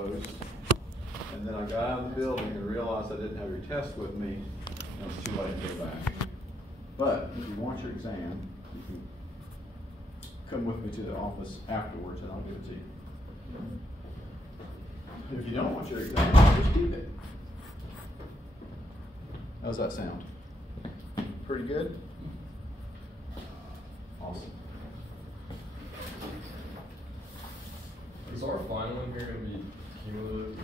close. And then I got out of the building and realized I didn't have your test with me, and it was too late to go back. But if you want your exam, you can come with me to the office afterwards and I'll give it to you. If you don't want your exam, just keep it. How's that sound? Pretty good? Awesome. Is our final one here going to be cumulative?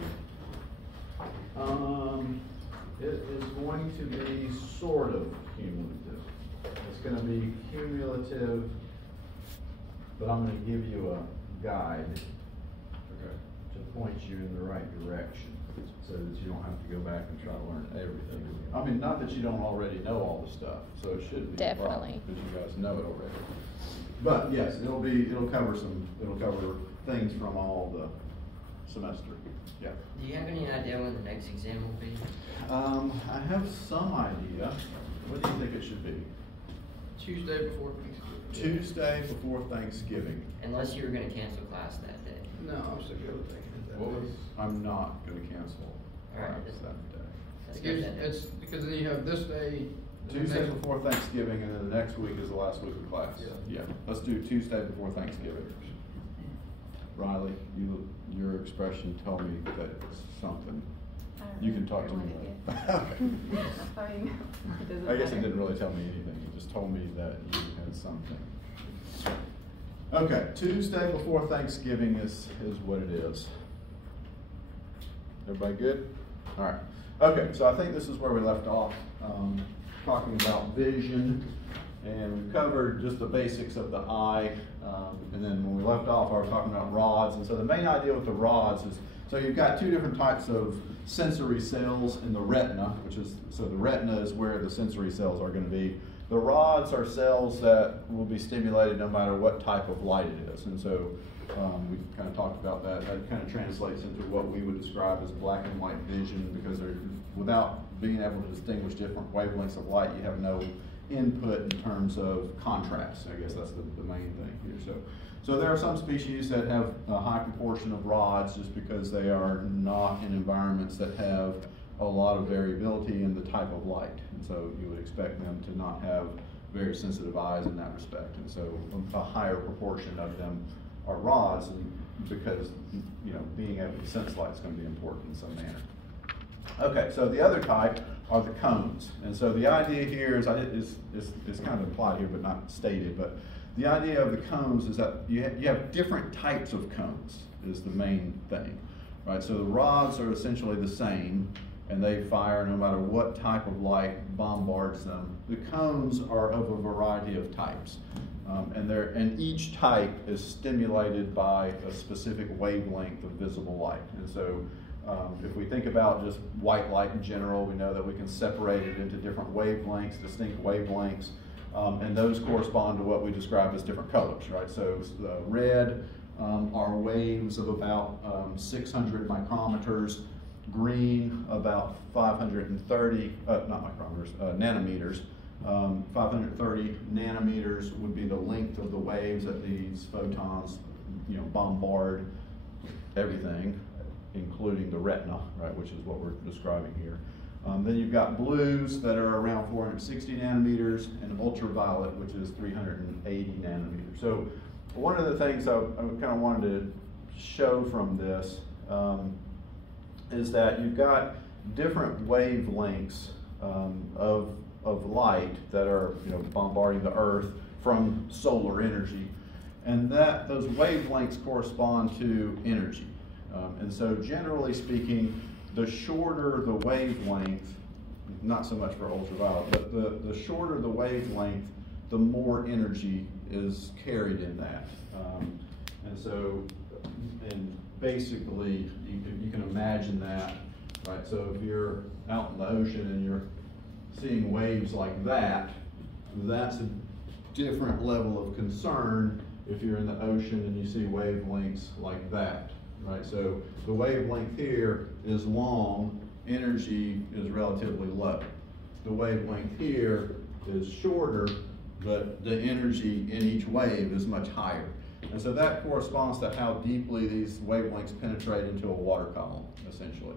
It is going to be sort of cumulative. It's going to be cumulative, but I'm going to give you a guide to point you in the right direction so that you don't have to go back and try to learn everything. I mean, not that you don't already know all the stuff, so it shouldn't be a problem because you guys know it already. But yes, it'll cover things from all the semester. Yeah. Do you have any idea when the next exam will be? I have some idea. What do you think it should be? Tuesday before Thanksgiving. Tuesday before Thanksgiving. Unless you were going to cancel class that day. No, I'm still good with taking it that day. I'm not going to cancel All right. class that day. That's good then. It's because then you have this day. Tuesday before Thanksgiving, and then the next week is the last week of class. Yeah. Let's do Tuesday before Thanksgiving. Riley, your expression told me that it's something. You can talk to me later. I guess it didn't really tell me anything. It just told me that you had something. Okay, Tuesday before Thanksgiving is what it is. Everybody good? All right. Okay, so I think this is where we left off, talking about vision. And we've covered just the basics of the eye. And then when we left off, I was talking about rods. And so the main idea with the rods is, so you've got two different types of sensory cells in the retina, so the retina is where the sensory cells are going to be. The rods are cells that will be stimulated no matter what type of light it is. And so we kind of talked about that. That kind of translates into what we would describe as black and white vision, because without being able to distinguish different wavelengths of light, you have no input in terms of contrast. I guess that's the main thing here. So there are some species that have a high proportion of rods just because they are not in environments that have a lot of variability in the type of light. And so you would expect them to not have very sensitive eyes in that respect. And so a higher proportion of them are rods, and because being able to sense light is going to be important in some manner. Okay, so the other type are the cones. And so the idea here is kind of implied here but not stated, but the idea of the cones is that you have different types of cones is the main thing, right? So the rods are essentially the same, and they fire no matter what type of light bombards them. The cones are of a variety of types, and each type is stimulated by a specific wavelength of visible light. And so if we think about just white light in general, we know that we can separate it into different wavelengths, distinct wavelengths, and those correspond to what we describe as different colors, right? So red are waves of about 600 micrometers, green about 530, not micrometers, nanometers. 530 nanometers would be the length of the waves that these photons, bombard everything, including the retina, right, which is what we're describing here. Then you've got blues that are around 460 nanometers, and ultraviolet, which is 380 nanometers. So one of the things I kind of wanted to show from this is that you've got different wavelengths of light that are bombarding the Earth from solar energy, and that those wavelengths correspond to energy. And so generally speaking, the shorter the wavelength, not so much for ultraviolet, but the shorter the wavelength, the more energy is carried in that. And basically, you can imagine that, right? So if you're out in the ocean and you're seeing waves like that, that's a different level of concern if you're in the ocean and you see wavelengths like that, right? So the wavelength here is long, energy is relatively low. The wavelength here is shorter, but the energy in each wave is much higher. And so that corresponds to how deeply these wavelengths penetrate into a water column, essentially.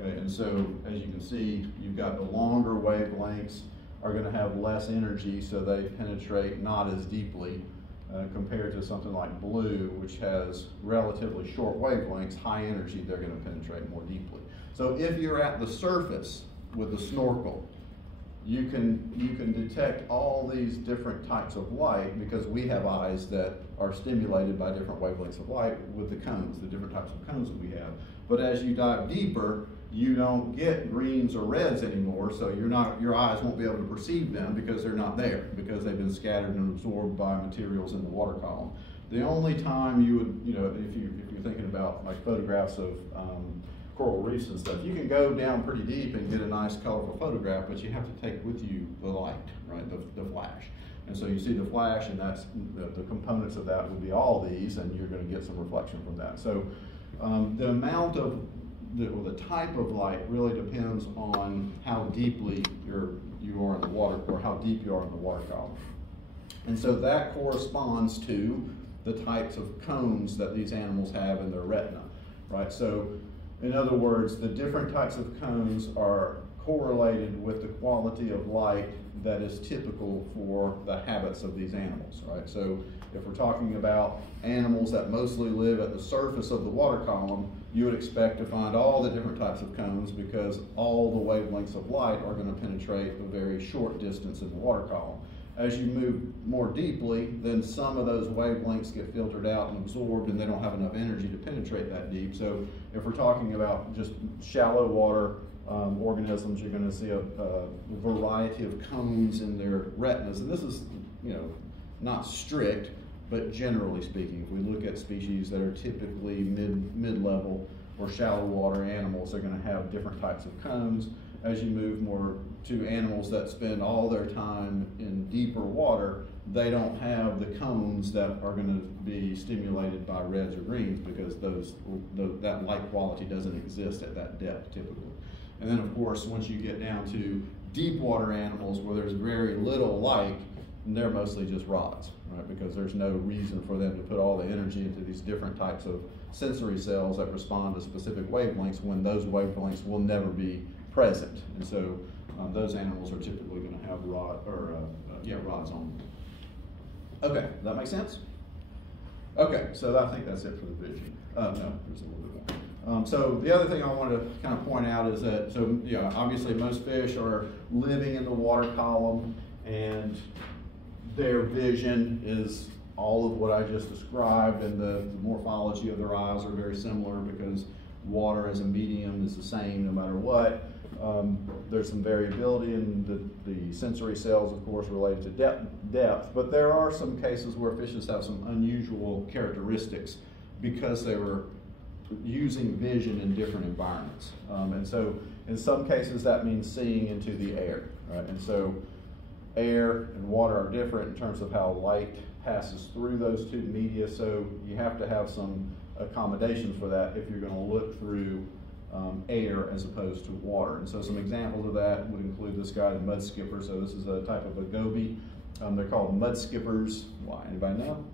Okay, and so as you can see, you've got the longer wavelengths are going to have less energy, so they penetrate not as deeply compared to something like blue, which has relatively short wavelengths, high energy, they're going to penetrate more deeply. So if you're at the surface with the snorkel, you can detect all these different types of light because we have eyes that are stimulated by different wavelengths of light with the cones, the different types of cones that we have. But as you dive deeper, you don't get greens or reds anymore, so your eyes won't be able to perceive them because they're not there, because they've been scattered and absorbed by materials in the water column. The only time you would, if you're thinking about like photographs of coral reefs and stuff, you can go down pretty deep and get a nice colorful photograph, but you have to take with you the light, right, the flash. And so you see the flash, and that's the components of that would be all these, and you're going to get some reflection from that. So the amount of the type of light really depends on how deeply you are in the water, or how deep you are in the water column. And so that corresponds to the types of cones that these animals have in their retina, right? So in other words, the different types of cones are correlated with the quality of light that is typical for the habits of these animals, right? So if we're talking about animals that mostly live at the surface of the water column, you would expect to find all the different types of cones because all the wavelengths of light are going to penetrate a very short distance in the water column. As you move more deeply, then some of those wavelengths get filtered out and absorbed, and they don't have enough energy to penetrate that deep. So if we're talking about just shallow water organisms, you're going to see a variety of cones in their retinas. And this is, not strict, but generally speaking, if we look at species that are typically mid-level or shallow water animals, they're going to have different types of cones. As you move more to animals that spend all their time in deeper water, they don't have the cones that are going to be stimulated by reds or greens because that light quality doesn't exist at that depth typically. And then of course, once you get down to deep water animals where there's very little light, they're mostly just rods, right? Because there's no reason for them to put all the energy into these different types of sensory cells that respond to specific wavelengths when those wavelengths will never be present. And so those animals are typically going to have rods on them. Okay, does that make sense? Okay, so I think that's it for the vision. No, there's a little bit more. So the other thing I wanted to kind of point out is that, obviously most fish are living in the water column, and their vision is all of what I just described, and the morphology of their eyes are very similar because water as a medium is the same no matter what. There's some variability in the sensory cells, of course, related to depth, but there are some cases where fishes have some unusual characteristics because they were using vision in different environments. And so in some cases that means seeing into the air, right? And so air and water are different in terms of how light passes through those two media, so you have to have some accommodations for that if you're going to look through air as opposed to water. And so some examples of that would include this guy, the mud skipper. So this is a type of a goby. They're called mud skippers. Why? Anybody know?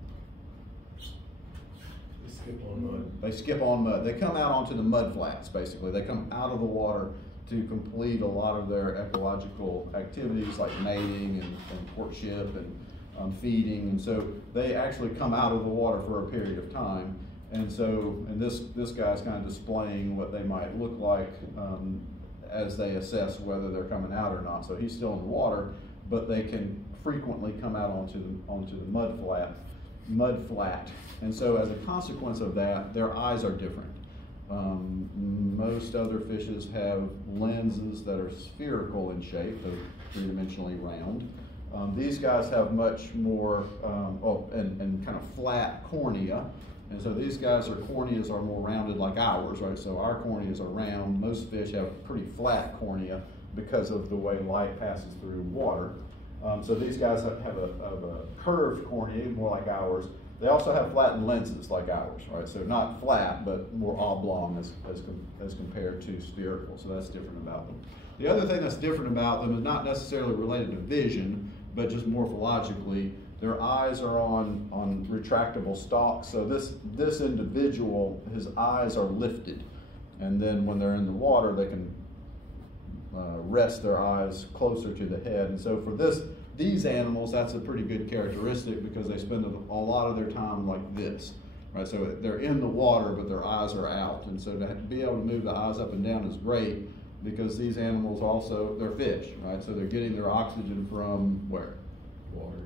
They skip on mud. They skip on mud. They come out onto the mud flats, basically. They come out of the water to complete a lot of their ecological activities like mating and courtship and feeding. And so they actually come out of the water for a period of time. And so, this guy's kind of displaying what they might look like as they assess whether they're coming out or not. So he's still in the water, but they can frequently come out onto the mud flat. And so as a consequence of that, their eyes are different. Most other fishes have lenses that are spherical in shape, they're three-dimensionally round. These guys have much more, and kind of flat cornea. And so these guys, their corneas are more rounded like ours, right? So our corneas are round. Most fish have pretty flat cornea because of the way light passes through water. So these guys have a curved cornea, more like ours. They also have flattened lenses like ours, right? So not flat, but more oblong as compared to spherical. So that's different about them. The other thing that's different about them is not necessarily related to vision, but just morphologically, their eyes are on retractable stalks. So this individual, his eyes are lifted. And then when they're in the water, they can rest their eyes closer to the head. And so for these animals, that's a pretty good characteristic because they spend a lot of their time like this, right? So they're in the water, but their eyes are out. And so to be able to move the eyes up and down is great because these animals also, they're fish, right? So they're getting their oxygen from where? Water.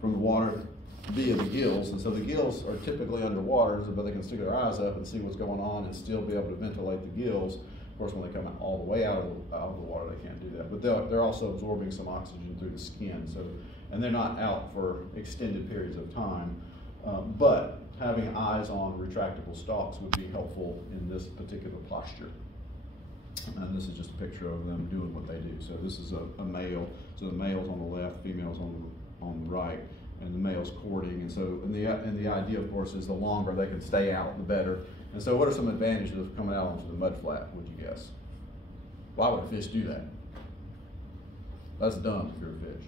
From the water via the gills. And so the gills are typically underwater, but they can stick their eyes up and see what's going on and still be able to ventilate the gills. Of course, when they come out all the way out of the water, they can't do that. But they're also absorbing some oxygen through the skin. So, and they're not out for extended periods of time. But having eyes on retractable stalks would be helpful in this particular posture. And this is just a picture of them doing what they do. So this is a male. So the male's on the left, female's on the right, and the male's courting. And so, and the idea, of course, is the longer they can stay out, the better. And so what are some advantages of coming out onto the mud flat, would you guess? Why would a fish do that? That's dumb if you're a fish.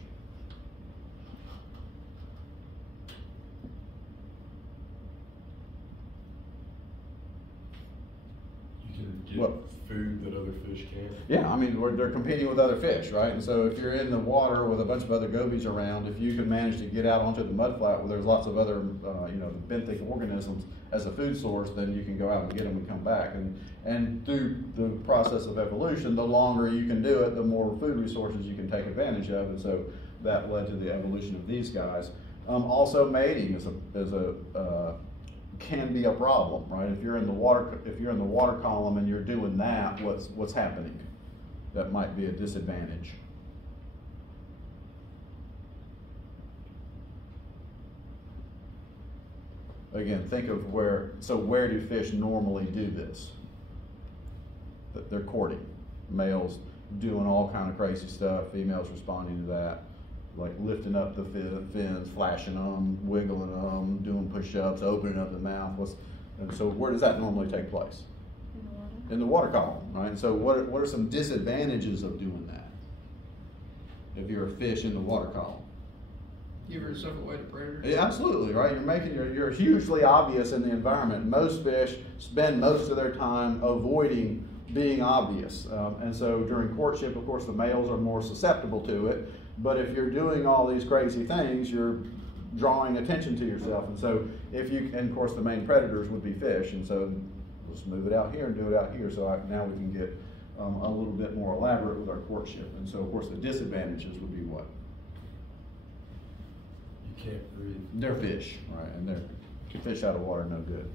You can get What? food that other fish can't. Yeah, I mean, they're competing with other fish, right? And so if you're in the water with a bunch of other gobies around, if you can manage to get out onto the mud flat where there's lots of other, benthic organisms as a food source, then you can go out and get them and come back. And through the process of evolution, the longer you can do it, the more food resources you can take advantage of. And so that led to the evolution of these guys. Also, mating can be a problem, right? If you're in the water column and you're doing that, what's happening? That might be a disadvantage. Again, think of where do fish normally do this? They're courting. Males doing all kind of crazy stuff, females responding to that, like lifting up the fins, flashing them, wiggling them, doing push-ups, opening up the mouth. And so where does that normally take place? In the water. In the water column, right? And so what are some disadvantages of doing that? If you're a fish in the water column. Give yourself away to predators. Yeah, absolutely, right? You're hugely obvious in the environment. Most fish spend most of their time avoiding being obvious. And so during courtship, of course, the males are more susceptible to it. But if you're doing all these crazy things, you're drawing attention to yourself. And so and of course the main predators would be fish. And so let's move it out here and do it out here. So now we can get a little bit more elaborate with our courtship. And so of course the disadvantages would be what? You can't breathe. They're fish, right? And they're fish out of water, no good.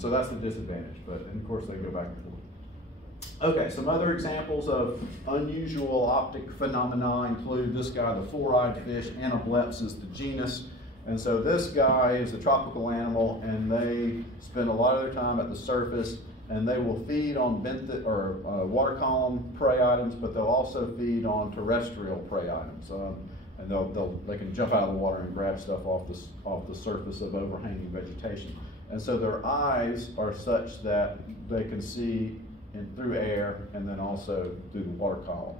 So that's the disadvantage. And of course they go back and forth. Okay, some other examples of unusual optic phenomena include this guy, the four-eyed fish. Anableps is the genus. And so this guy is a tropical animal, and they spend a lot of their time at the surface, and they will feed on water column prey items, but they'll also feed on terrestrial prey items. And they can jump out of the water and grab stuff off the surface of overhanging vegetation. And so their eyes are such that they can see through air and then also through the water column.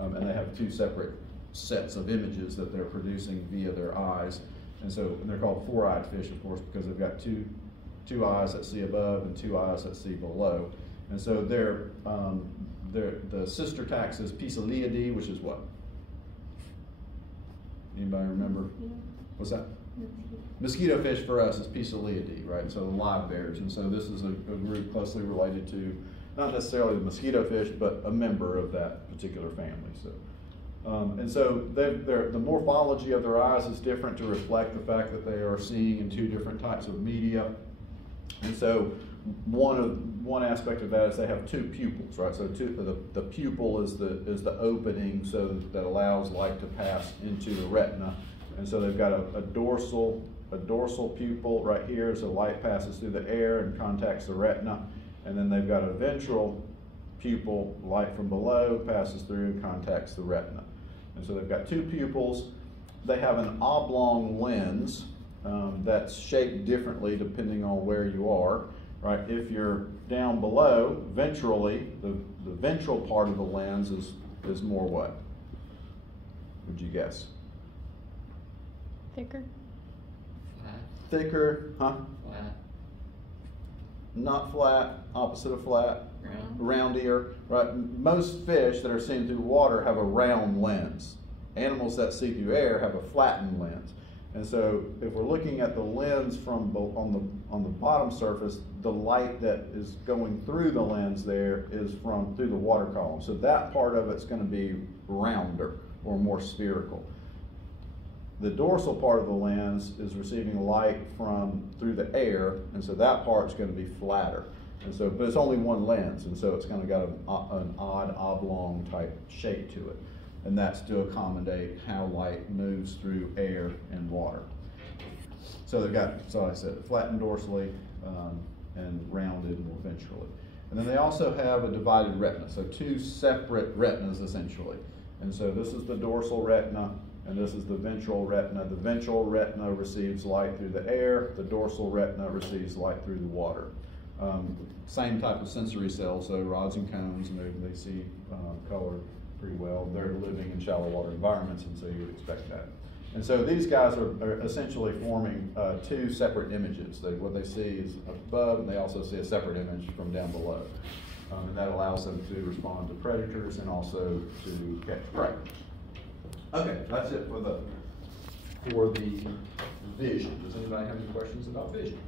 And they have two separate sets of images that they're producing via their eyes. And they're called four-eyed fish, of course, because they've got two eyes that see above and two eyes that see below. And so the sister tax is Pisciliidae, which is what? Anybody remember? What's that? Mosquito fish for us is Pisciliidae, right? So the live bears. And so this is a group closely related to not necessarily the mosquito fish, but a member of that particular family. And so the morphology of their eyes is different to reflect the fact that they are seeing in two different types of media. And so one aspect of that is they have two pupils, right? So the pupil is the opening so that allows light to pass into the retina. And so they've got a dorsal pupil right here, so light passes through the air and contacts the retina. And then they've got a ventral pupil, light from below passes through and contacts the retina. And so they've got two pupils. They have an oblong lens that's shaped differently depending on where you are, right? If you're down below, ventrally, the ventral part of the lens is more what? Would you guess? Thicker? Flat, Thicker, huh? flat, Not flat, opposite of flat. round. Roundier, right? Most fish that are seen through water have a round lens. Animals that see through air have a flattened lens. And so if we're looking at the lens from on the bottom surface, the light that is going through the lens there is from through the water column. So that part of it's going to be rounder or more spherical. The dorsal part of the lens is receiving light from through the air, and so that part's going to be flatter. And so, but it's only one lens, and so it's kind of got an odd oblong type shape to it. And that's to accommodate how light moves through air and water. So they've got, so I said, flattened dorsally and rounded more ventrally. And then they also have a divided retina, so two separate retinas essentially. And so this is the dorsal retina, and this is the ventral retina. The ventral retina receives light through the air, the dorsal retina receives light through the water. Same type of sensory cells, so rods and cones, and they see color pretty well. They're living in shallow water environments, and so you would expect that. And so these guys are essentially forming two separate images. What they see is above, and they also see a separate image from down below. And that allows them to respond to predators and also to catch prey. Okay, that's it for the vision. Does anybody have any questions about vision?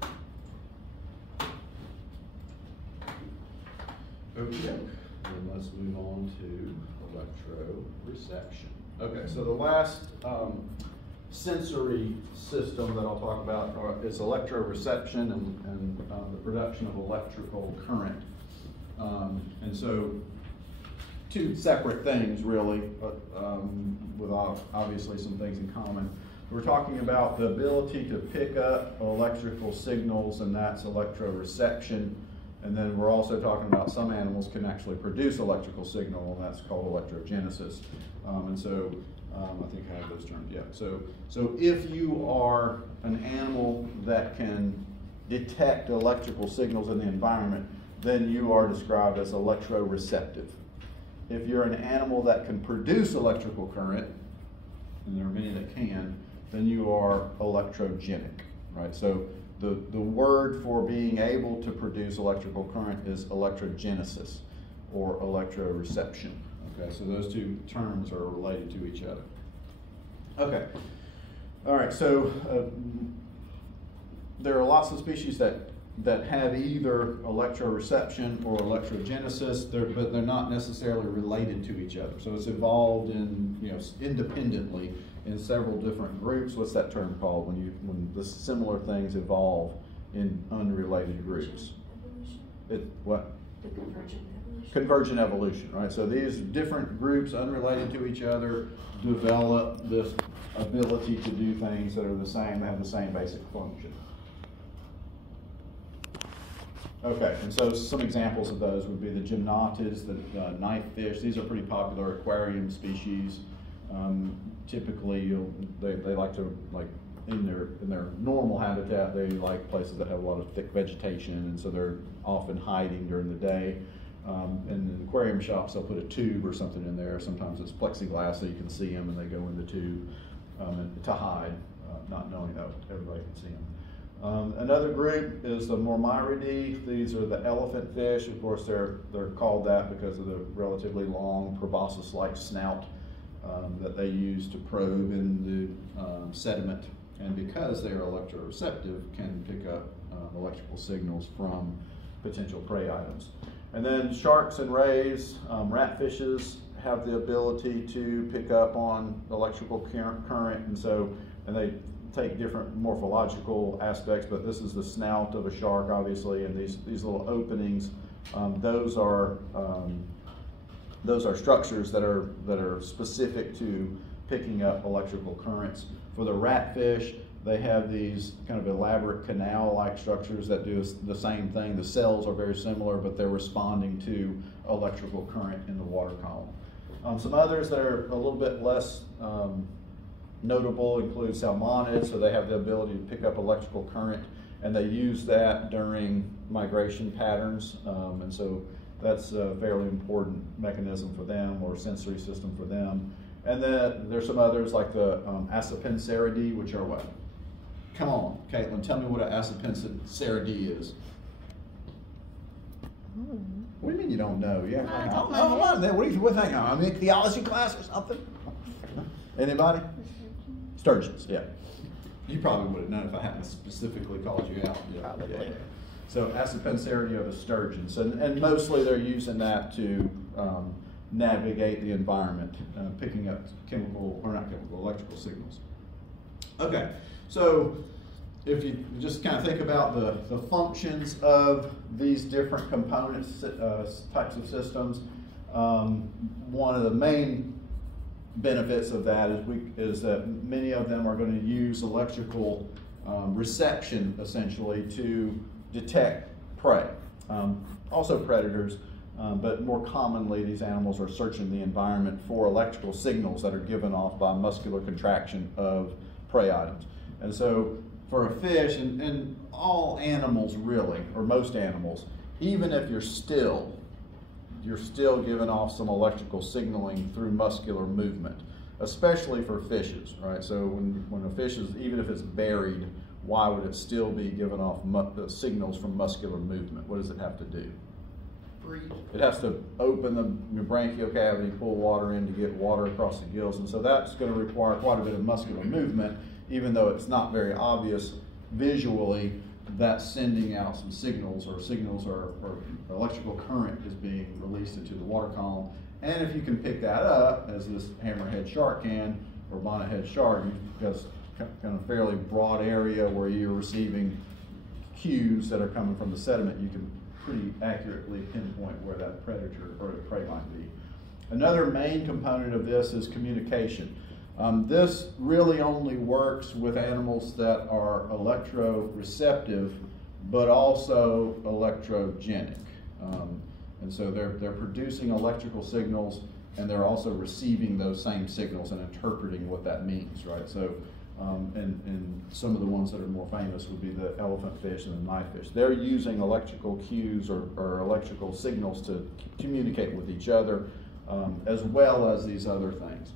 Okay, then let's move on to electroreception. Okay, so the last sensory system that I'll talk about is electroreception and the production of electrical current. And so two separate things really, but with obviously some things in common. We're talking about the ability to pick up electrical signals, and that's electroreception. And then we're also talking about some animals can actually produce electrical signal, and that's called electrogenesis. And so I think I have those terms, yeah. So if you are an animal that can detect electrical signals in the environment, then you are described as electroreceptive. If you're an animal that can produce electrical current, and there are many that can, then you are electrogenic, right? So the word for being able to produce electrical current is electrogenesis or electroreception. Okay, so those two terms are related to each other. Okay, all right, so there are lots of species that have either electroreception or electrogenesis, but they're not necessarily related to each other. So it's evolved independently in several different groups. What's that term called when the similar things evolve in unrelated groups? What? The convergent evolution. Convergent evolution, right? So these different groups unrelated to each other develop this ability to do things that are the same, have the same basic function. Okay, and so some examples of those would be the gymnotids, the knifefish. These are pretty popular aquarium species. Typically, they like to, in their normal habitat, they like places that have a lot of thick vegetation, and so they're often hiding during the day. In aquarium shops, they'll put a tube or something in there. Sometimes it's plexiglass so you can see them, and they go in the tube to hide, not knowing that everybody can see them. Another group is the Mormyridae. These are the elephant fish. Of course, they're called that because of the relatively long proboscis-like snout that they use to probe in the sediment, and because they are electroreceptive, can pick up electrical signals from potential prey items. And then sharks and rays, ratfishes have the ability to pick up on electrical current, and they take different morphological aspects, but this is the snout of a shark, obviously, and these little openings. Those are structures that are specific to picking up electrical currents. For the ratfish, they have these kind of elaborate canal-like structures that do the same thing. The cells are very similar, but they're responding to electrical current in the water column. Some others that are a little bit less notable include salmonids, so they have the ability to pick up electrical current, and they use that during migration patterns, and so that's a fairly important mechanism for them, or sensory system for them. And then there's some others like the Acipenseridae, which are what? Come on, Caitlin, tell me what an Acipenseridae is. What do you mean you don't know? Yeah, I don't know. know. What do you think? I'm in theology class or something? Anybody? Sturgeons, yeah. You probably would have known if I hadn't specifically called you out. Yeah, Probably. yeah. So Acipenseridae are the sturgeons, and mostly they're using that to navigate the environment, picking up electrical signals. Okay, so if you just kind of think about the functions of these different components, types of systems, one of the main benefits of that is that many of them are going to use electrical reception essentially to detect prey. Also predators, but more commonly these animals are searching the environment for electrical signals that are given off by muscular contraction of prey items. And so for a fish, and all animals really, or most animals, even if you're still giving off some electrical signaling through muscular movement, especially for fishes, right? So when a fish is, even if it's buried, why would it still be giving off signals from muscular movement? What does it have to do? Breathe. It has to open the branchial cavity, pull water in to get water across the gills, and so that's going to require quite a bit of muscular movement, even though it's not very obvious visually. That's sending out some signals, or electrical current is being released into the water column. And if you can pick that up, as this hammerhead shark can, or bonnethead shark, you've got kind of fairly broad area where you're receiving cues that are coming from the sediment. You can pretty accurately pinpoint where that predator or prey might be. Another main component of this is communication. This really only works with animals that are electroreceptive, but also electrogenic. And so they're producing electrical signals, and they're also receiving those same signals and interpreting what that means, right? So, and some of the ones that are more famous would be the elephant fish and the knifefish. They're using electrical cues or electrical signals to communicate with each other, as well as these other things.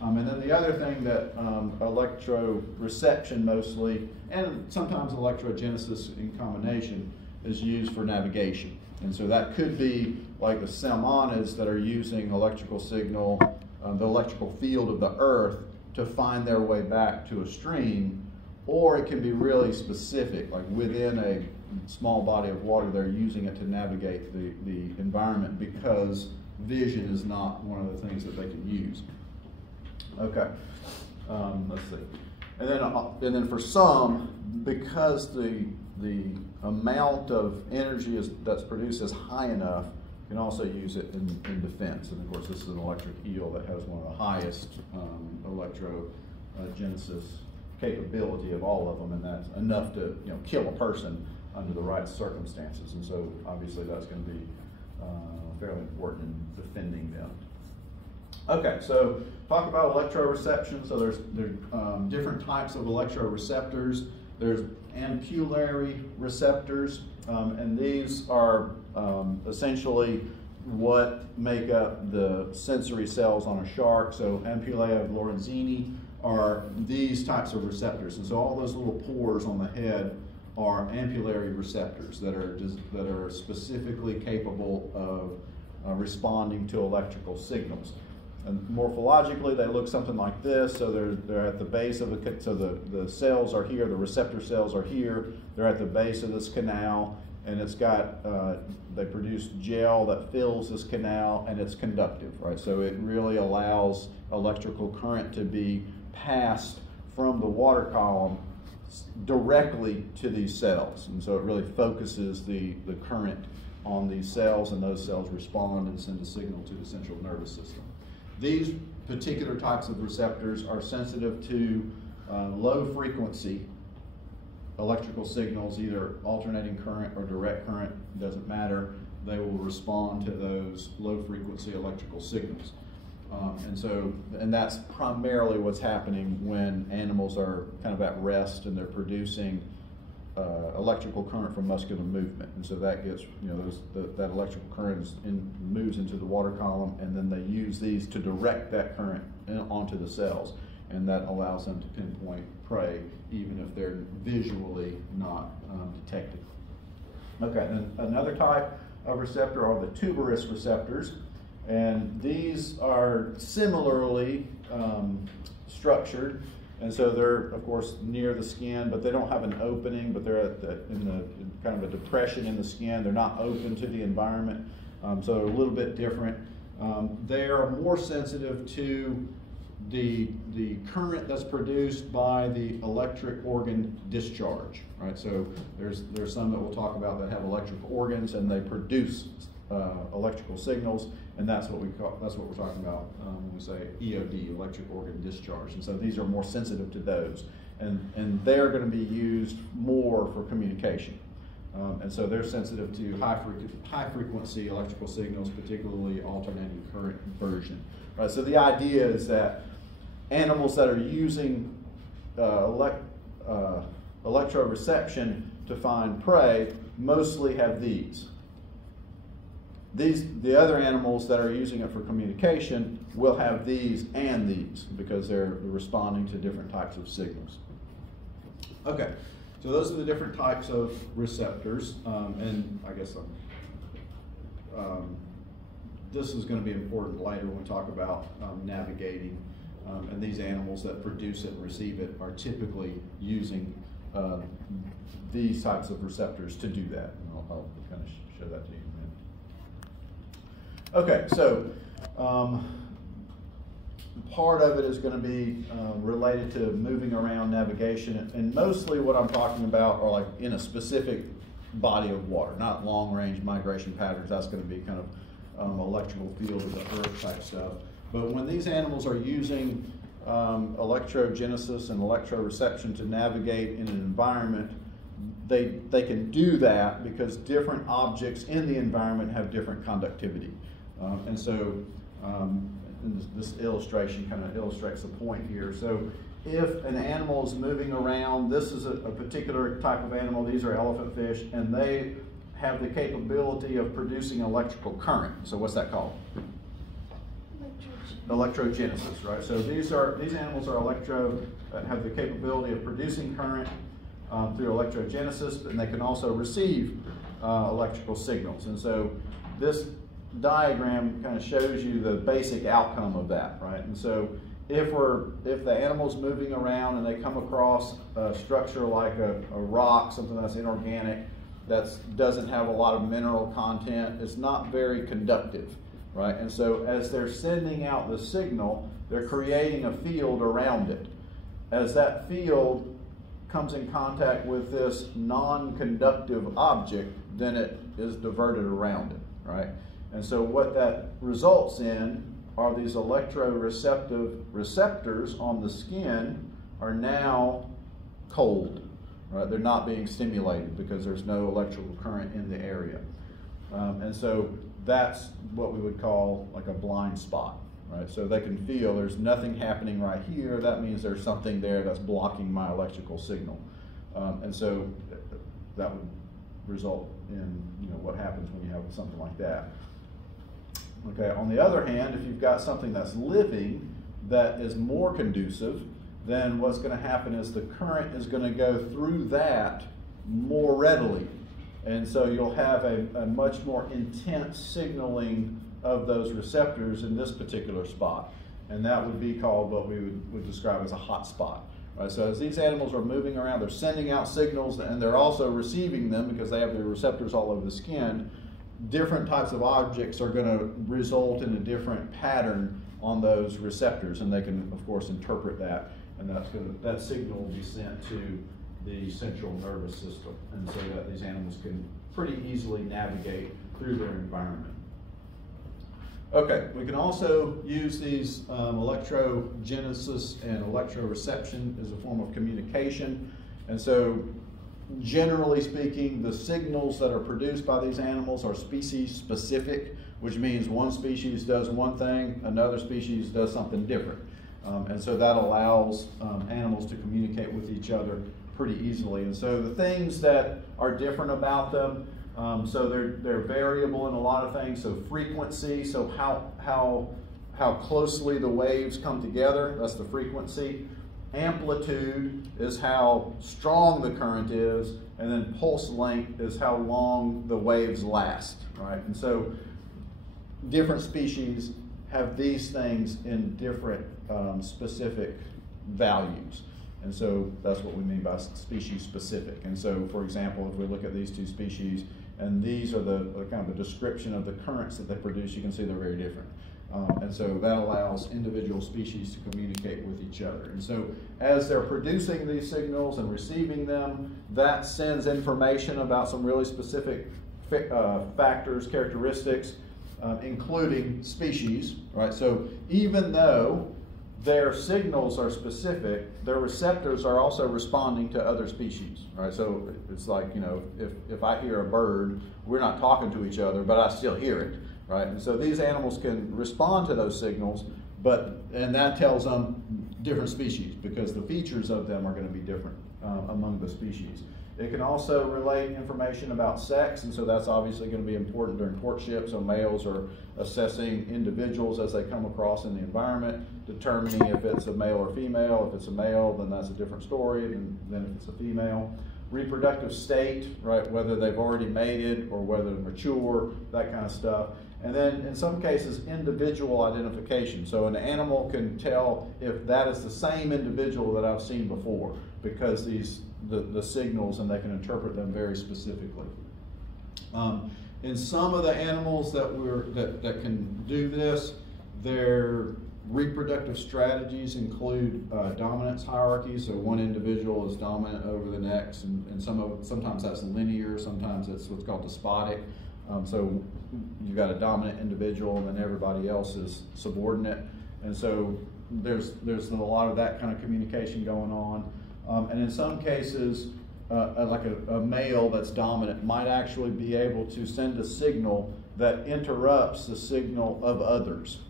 And then the other thing that electroreception mostly, and sometimes electrogenesis in combination, is used for navigation. And so that could be like the salmonids that are using electrical signal, the electrical field of the earth to find their way back to a stream, or it can be really specific, like within a small body of water, they're using it to navigate the environment because vision is not one of the things that they can use. Okay, let's see. And then for some, because the amount of energy that's produced is high enough, you can also use it in defense. And of course, this is an electric eel that has one of the highest electrogenesis capability of all of them, and that's enough to kill a person under the right circumstances. And so obviously that's going to be fairly important in defending them. Okay, so talk about electroreception. So there's different types of electroreceptors. There's ampullary receptors, and these are essentially what make up the sensory cells on a shark. So ampullae of Lorenzini are these types of receptors, and so all those little pores on the head are ampullary receptors that are specifically capable of responding to electrical signals. And morphologically, they look something like this. So they're at the base of the cells are here, the receptor cells are here. They're at the base of this canal, and it's got, they produce gel that fills this canal, and it's conductive, right? So it really allows electrical current to be passed from the water column directly to these cells. And so it really focuses the current on these cells, and those cells respond and send a signal to the central nervous system. These particular types of receptors are sensitive to low frequency electrical signals, either alternating current or direct current, doesn't matter. They will respond to those low frequency electrical signals. And that's primarily what's happening when animals are kind of at rest and they're producing electrical current from muscular movement, and so that gets, you know, that electrical current moves into the water column, and then they use these to direct that current onto the cells, and that allows them to pinpoint prey even if they're visually not detected. Okay, and another type of receptor are the tuberous receptors, and these are similarly structured. And so they're, of course, near the skin, but they don't have an opening, but they're in kind of a depression in the skin. They're not open to the environment, so they're a little bit different. They are more sensitive to the current that's produced by the electric organ discharge, right? So there's some that we'll talk about that have electrical organs, and they produce electrical signals, and that's what we're talking about when we say EOD, electric organ discharge. And so these are more sensitive to those, and they're going to be used more for communication. And so they're sensitive to high frequency electrical signals, particularly alternating current conversion. Right, so the idea is that animals that are using electroreception to find prey mostly have these. The other animals that are using it for communication will have these and these because they're responding to different types of signals. Okay, so those are the different types of receptors, and I guess this is going to be important later when we talk about navigating, and these animals that produce it and receive it are typically using these types of receptors to do that. And I'll kind of show that to you. Okay, so part of it is going to be related to moving around navigation, and mostly what I'm talking about are like in a specific body of water, not long-range migration patterns. That's going to be kind of electrical field of the earth type stuff. But when these animals are using electrogenesis and electroreception to navigate in an environment, they can do that because different objects in the environment have different conductivity. And so this illustration kind of illustrates the point here. So if an animal is moving around, this is a particular type of animal. These are elephant fish, and they have the capability of producing electrical current. So what's that called? Electrogenesis, right? So these animals have the capability of producing current through electrogenesis, and they can also receive electrical signals. And so this diagram kind of shows you the basic outcome of that, right? And so if the animal's moving around and they come across a structure like a rock, something that's inorganic, that doesn't have a lot of mineral content, it's not very conductive, right? And so as they're sending out the signal, they're creating a field around it. As that field comes in contact with this non-conductive object, then it is diverted around it, right? And so what that results in are these electroreceptive receptors on the skin are now cold, right? They're not being stimulated because there's no electrical current in the area. And so that's what we would call like a blind spot, right? So they can feel there's nothing happening right here. That means there's something there that's blocking my electrical signal. And so that would result in, you know, what happens when you have something like that. Okay, on the other hand, if you've got something that's living that is more conducive, then what's going to happen is the current is going to go through that more readily. And so you'll have a much more intense signaling of those receptors in this particular spot. And that would be called what we would describe as a hot spot. Right? So as these animals are moving around, they're sending out signals, and they're also receiving them because they have their receptors all over the skin. Different types of objects are going to result in a different pattern on those receptors, and they can, of course, interpret that, and that signal will be sent to the central nervous system, and so that these animals can pretty easily navigate through their environment. Okay, we can also use these electrogenesis and electroreception as a form of communication, and so generally speaking, the signals that are produced by these animals are species specific, which means one species does one thing, another species does something different. And so that allows animals to communicate with each other pretty easily. And so the things that are different about them, so they're variable in a lot of things. So frequency, so how closely the waves come together, that's the frequency. Amplitude is how strong the current is, and then pulse length is how long the waves last, right? And so different species have these things in different specific values. And so that's what we mean by species specific. And so, for example, if we look at these two species, and these are the kind of a description of the currents that they produce, you can see they're very different. And so that allows individual species to communicate with each other. And so as they're producing these signals and receiving them, that sends information about some really specific factors, characteristics, including species, right? So even though their signals are specific, their receptors are also responding to other species, right? So it's like, you know, if I hear a bird, we're not talking to each other, but I still hear it, right? And so these animals can respond to those signals, and that tells them different species because the features of them are going to be different among the species. It can also relay information about sex, and so that's obviously going to be important during courtship. So males are assessing individuals as they come across in the environment, determining if it's a male or female. If it's a male, then that's a different story than if it's a female. Reproductive state, right, whether they've already mated or whether they're mature, that kind of stuff. And then in some cases, individual identification. So an animal can tell if that is the same individual that I've seen before because the signals, and they can interpret them very specifically. In some of the animals that can do this, their reproductive strategies include dominance hierarchies. So one individual is dominant over the next, and sometimes that's linear, sometimes it's what's called despotic. So you've got a dominant individual, and then everybody else is subordinate. And so there's a lot of that kind of communication going on. And in some cases, like a male that's dominant might actually be able to send a signal that interrupts the signal of others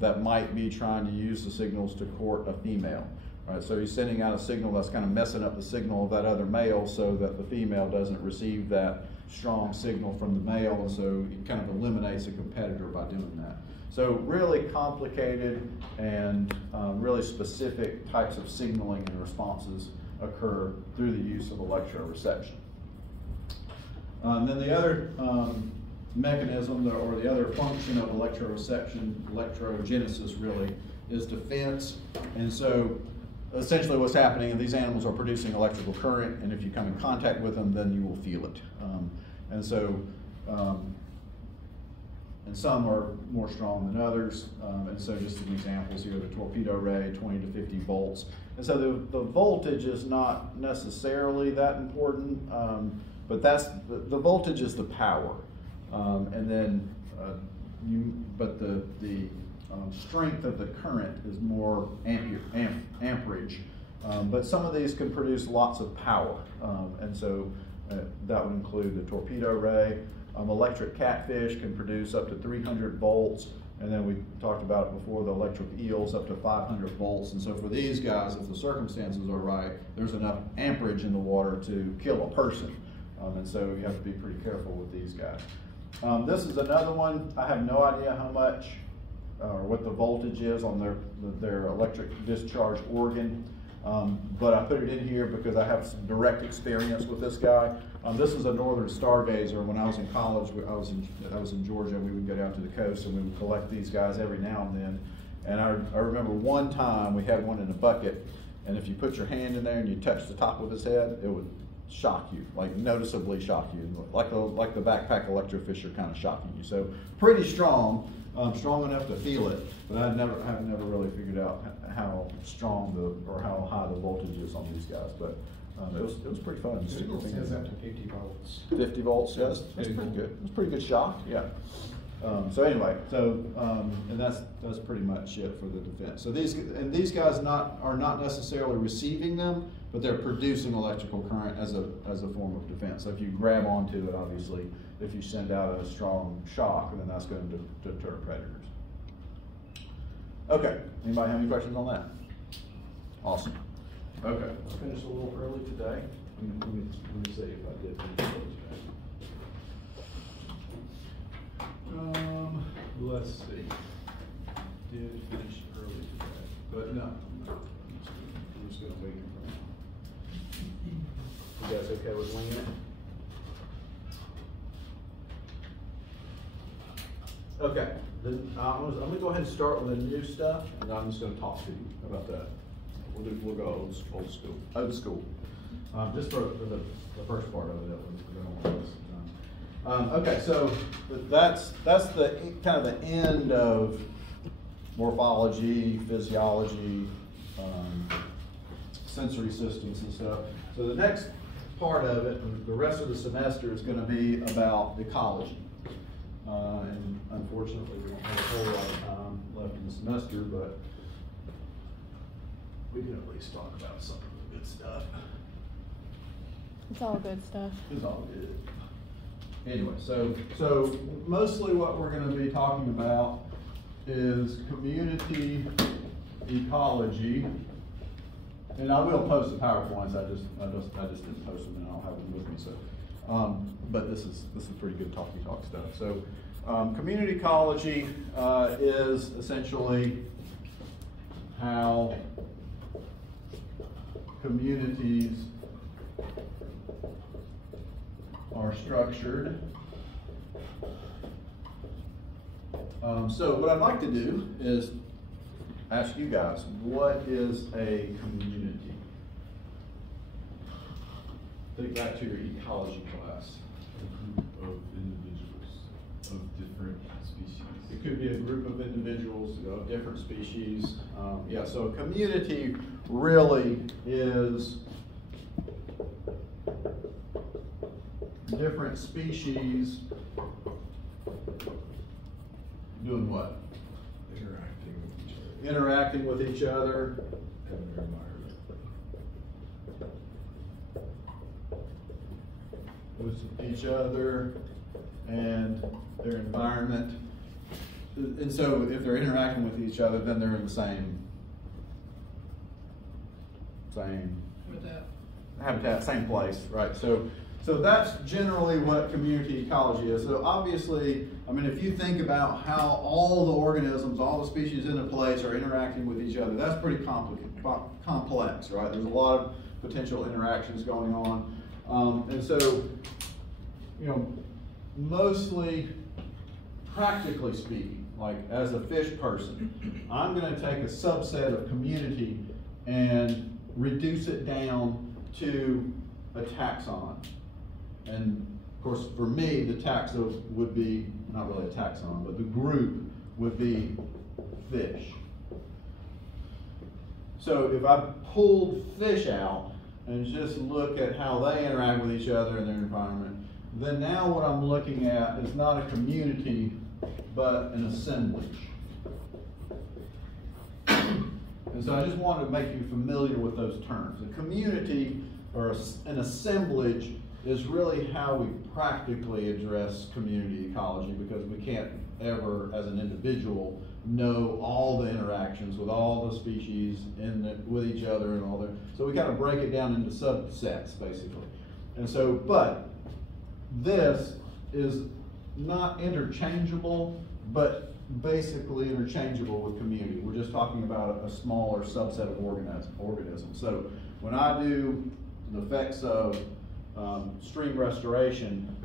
that might be trying to use the signals to court a female. Right? So he's sending out a signal that's kind of messing up the signal of that other male so that the female doesn't receive that strong signal from the male, and so it kind of eliminates a competitor by doing that. So really complicated and really specific types of signaling and responses occur through the use of electroreception. Then the other mechanism or the other function of electroreception, electrogenesis really, is defense. And so essentially what's happening is these animals are producing electrical current, and if you come in contact with them, then you will feel it. And some are more strong than others. And so just some examples here, the torpedo ray, 20 to 50 volts. And so the voltage is not necessarily that important, but the voltage is the power. And then, but the strength of the current is more amperage. But some of these can produce lots of power. And so that would include the torpedo ray. Electric catfish can produce up to 300 volts. And then we talked about it before, the electric eels up to 500 volts. And so for these guys, if the circumstances are right, there's enough amperage in the water to kill a person. And so you have to be pretty careful with these guys. This is another one. I have no idea how much or what the voltage is on their electric discharge organ. But I put it in here because I have some direct experience with this guy. This is a northern stargazer. When I was in college, I was in Georgia. We would go down to the coast and we would collect these guys every now and then. And I remember one time we had one in a bucket, and if you put your hand in there and you touch the top of his head, it would shock you, like noticeably shock you, like the backpack electrofisher kind of shocking you. So pretty strong, strong enough to feel it, but I've never really figured out how strong or how high the voltage is on these guys. But it was pretty fun. It says up to 50 volts. 50 volts, yeah, that's pretty good. It's a pretty good shock, yeah. So anyway, and that's pretty much it for the defense. So these guys are not necessarily receiving them, but they're producing electrical current as a form of defense. So if you grab onto it, obviously, if you send out a strong shock, then that's going to deter predators. Okay, anybody have any questions on that? Awesome. Okay, I finished a little early today. Let me see if I did finish early today. Let's see. Did finish early today, but no, I'm not. I'm just gonna wing it. You guys okay with winging it? Okay, then I'm gonna go ahead and start with the new stuff, and then I'm just gonna talk to you about that. We'll go old school. Just for the first part of it, we don't want to waste time. Okay, so that's the kind of the end of morphology, physiology, sensory systems and stuff. So the next part of it, the rest of the semester, is going to be about ecology. And unfortunately, we don't have a whole lot of time left in the semester, but we can at least talk about some of the good stuff. It's all good stuff. It's all good. Anyway, so mostly what we're going to be talking about is community ecology. And I will post the PowerPoints. I just didn't post them, and I don't have them with me. So, but this is pretty good talk stuff. So, community ecology is essentially how communities are structured. So what I'd like to do is ask you guys, what is a community? Think back to your ecology class. A group of individuals of different species. It could be a group of individuals of different species. Yeah, so a community really is different species doing what? Interacting with each other. And their environment. With each other and their environment. And so if they're interacting with each other, then they're in the same habitat, same place, right? So that's generally what community ecology is. So obviously, I mean, if you think about how all the organisms, all the species in a place are interacting with each other, that's pretty complex, right? There's a lot of potential interactions going on. And so, you know, mostly, practically speaking, like as a fish person, I'm going to take a subset of community and reduce it down to a taxon. And of course, for me, the taxon would be, not really a taxon, but the group would be fish. So if I pulled fish out and just look at how they interact with each other in their environment, then now what I'm looking at is not a community, but an assemblage. And so I just wanted to make you familiar with those terms. A community or an assemblage is really how we practically address community ecology, because we can't ever, as an individual, know all the interactions with all the species with each other and all that. So we kind of break it down into subsets, basically. And so, but this is not interchangeable, but basically interchangeable with community. We're just talking about a smaller subset of organisms. So when I do the effects of stream restoration,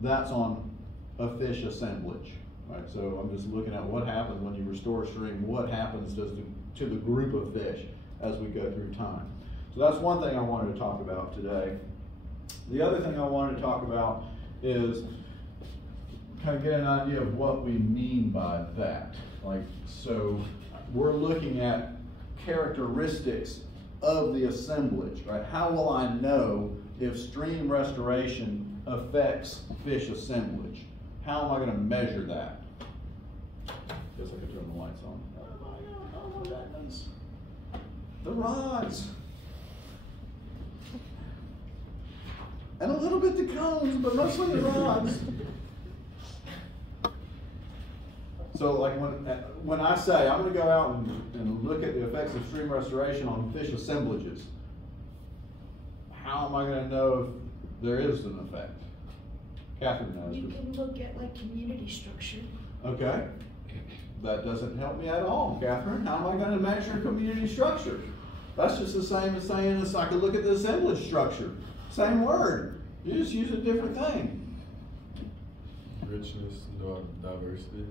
that's on a fish assemblage, right? So I'm just looking at what happens when you restore a stream, what happens to the group of fish as we go through time. So that's one thing I wanted to talk about today. The other thing I wanted to talk about is kind of get an idea of what we mean by that. Like, so we're looking at characteristics of the assemblage, right? How will I know if stream restoration affects fish assemblage? How am I going to measure that? Guess I could turn the lights on. Oh my God, oh my goodness. The rods. And a little bit the cones, but mostly the rods. So like when I say I'm going to go out and look at the effects of stream restoration on fish assemblages, how am I going to know if there is an effect? Catherine knows. You can look at like community structure. Okay. That doesn't help me at all, Catherine. How am I going to measure community structure? That's just the same as saying it's I could look at the assemblage structure. Same word. You just use a different thing. Richness and diversity.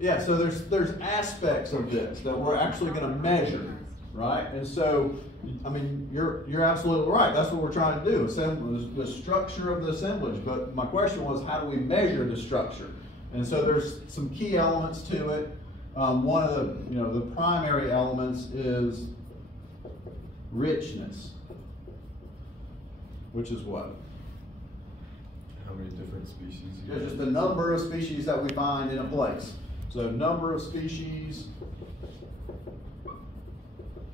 Yeah, so there's aspects of this that we're actually going to measure, right? And so, I mean, you're absolutely right. That's what we're trying to do, the structure of the assemblage. But my question was, how do we measure the structure? And so there's some key elements to it. One of the primary elements is richness, which is what? How many different species you Yeah, just the number of species that we find in a place. So number of species,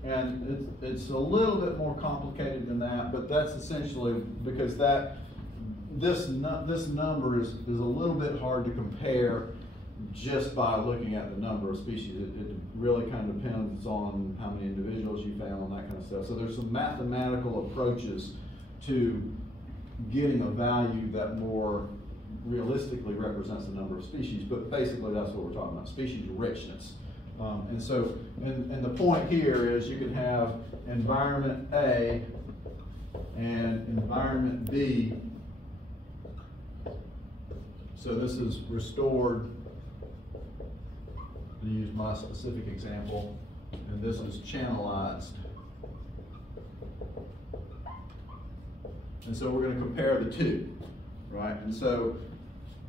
and it's a little bit more complicated than that, but that's essentially because this number is a little bit hard to compare just by looking at the number of species. It really kind of depends on how many individuals you found and that kind of stuff. So there's some mathematical approaches to getting a value that more realistically represents the number of species, but basically that's what we're talking about, species richness. And so, and the point here is you can have environment A and environment B. So this is restored, to use my specific example, and this is channelized. And so we're going to compare the two, right? And so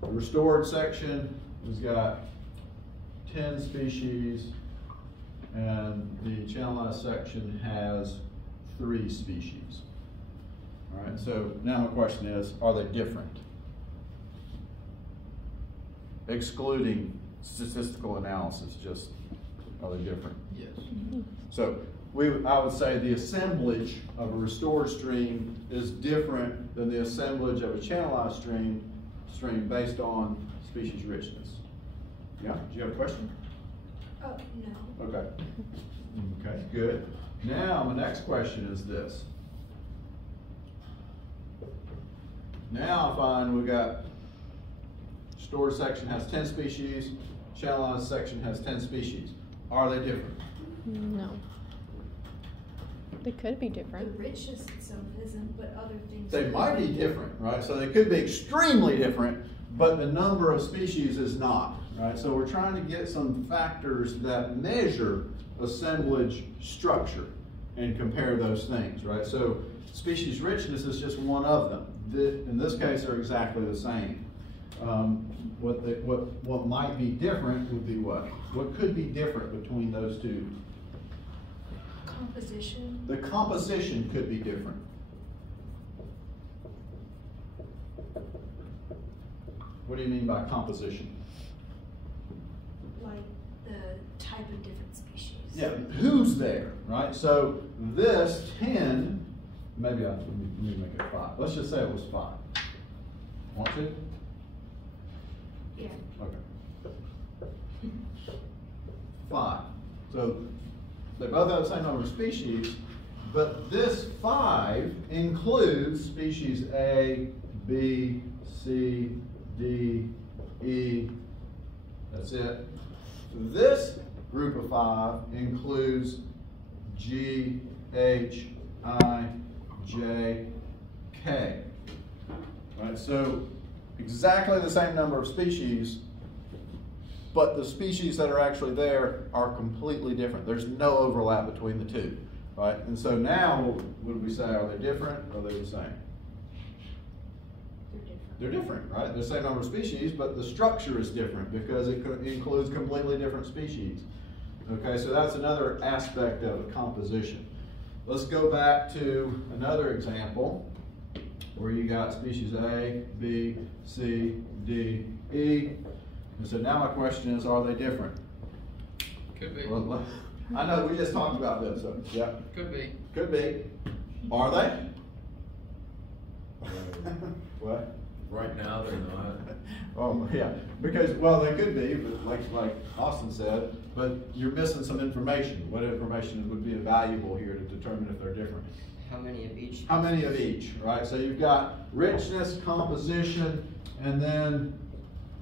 the restored section has got 10 species, and the channelized section has 3 species. All right, so now my question is, are they different? Excluding statistical analysis, just are they different? Yes. So I would say the assemblage of a restored stream is different than the assemblage of a channelized stream based on species richness. Yeah, do you have a question? Oh, no. Okay. Okay, good. Now, my next question is this. Now I find we've got stored section has 10 species, channelized section has 10 species. Are they different? No. They could be The different. richness itself isn't, but other things. They might be different, right? So they could be extremely different, but the number of species is not, right? So we're trying to get some factors that measure assemblage structure and compare those things, right? So species richness is just one of them. In this case, they're exactly the same. What might be different would be what? What could be different between those two? Composition. The composition could be different. What do you mean by composition? Like the type of different species. Yeah, who's there, right? So this 10, maybe let me make it 5. Let's just say it was 5. Want to? Yeah. Okay. 5. So they both have the same number of species, but this 5 includes species A, B, C, D, E. That's it. This group of 5 includes G, H, I, J, K. Right? So exactly the same number of species, but the species that are actually there are completely different. There's no overlap between the two, right? And so now, what do we say? Are they different or are they the same? They're different, right? They're the same number of species, but the structure is different because it includes completely different species. Okay, so that's another aspect of composition. Let's go back to another example where you got species A, B, C, D, E. And so now my question is, are they different? Could be. Well, I know we just talked about this, so yeah. Could be. Could be. Are they? What? Right now, they're not. Oh, yeah, because, well, they could be, but like Austin said, but you're missing some information. What information would be valuable here to determine if they're different? How many of each? How many of each, right? So you've got richness, composition, and then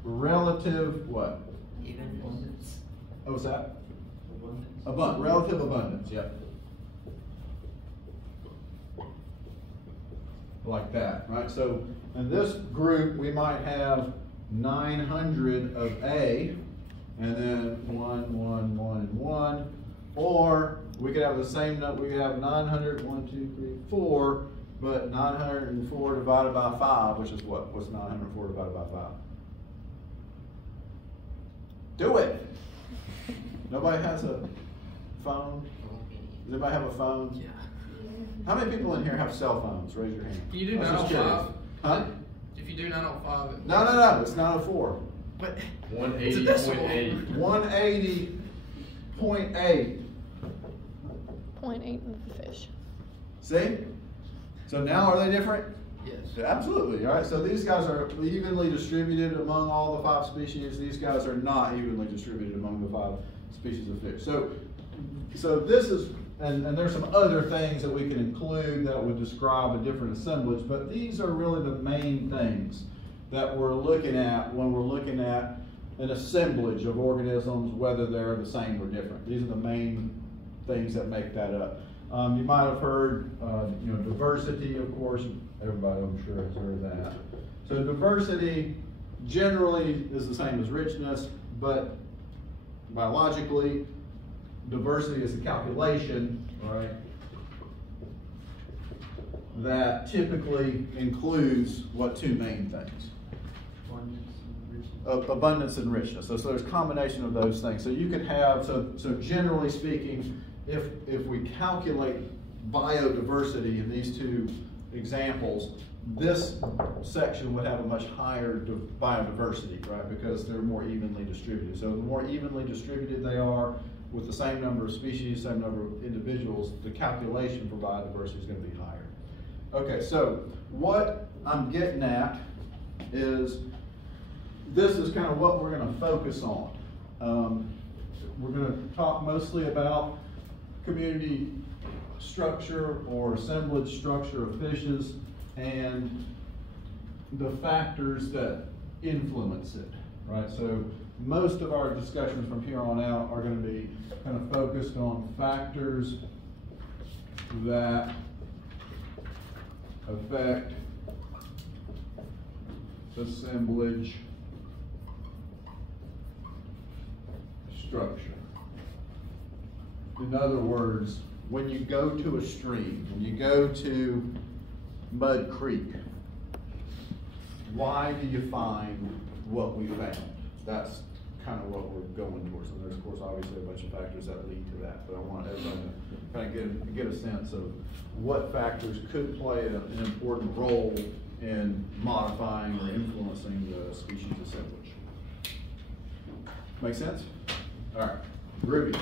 relative what? Even abundance. Oh, what's that? Abundance. Relative abundance, yep. Like that, right? So in this group, we might have 900 of A, and then 1, 1, 1, and 1. Or we could have the same number, we could have 900, 1, 2, 3, 4, but 904 divided by 5, which is what? What's 904 divided by 5? Do it! Nobody has a phone? Does anybody have a phone? Yeah. How many people in here have cell phones? Raise your hand. Can you do I was just 905? curious. Huh? If you do 905, No, it's 904. but 180.8. 180.8. 0.8 of the fish. See? So now are they different? yes. Yeah, absolutely. All right. So these guys are evenly distributed among all the 5 species. These guys are not evenly distributed among the 5 species of fish. So this is, and there's some other things that we can include that would describe a different assemblage, but these are really the main things that we're looking at when we're looking at an assemblage of organisms, whether they're the same or different. These are the main things that make that up. You might have heard, diversity, of course. Everybody, I'm sure, has heard that. So diversity generally is the same as richness, but biologically, diversity is a calculation, right, that typically includes what 2 main things? Abundance and richness. So there's a combination of those things. So you could have, so generally speaking, if we calculate biodiversity in these 2 examples, this section would have a much higher biodiversity, right? Because they're more evenly distributed. So the more evenly distributed they are, with the same number of species, same number of individuals, the calculation for biodiversity is going to be higher. Okay, so what I'm getting at is this is kind of what we're going to focus on. We're going to talk mostly about community structure or assemblage structure of fishes and the factors that influence it, right? So most of our discussions from here on out are going to be kind of focused on factors that affect assemblage structure. In other words, when you go to a stream, when you go to Mud Creek, why do you find what we found? That's kind of what we're going towards. And there's, of course, obviously a bunch of factors that lead to that, but I want everybody to kind of get a sense of what factors could play an important role in modifying or influencing the species assemblage. Make sense? All right, groovy.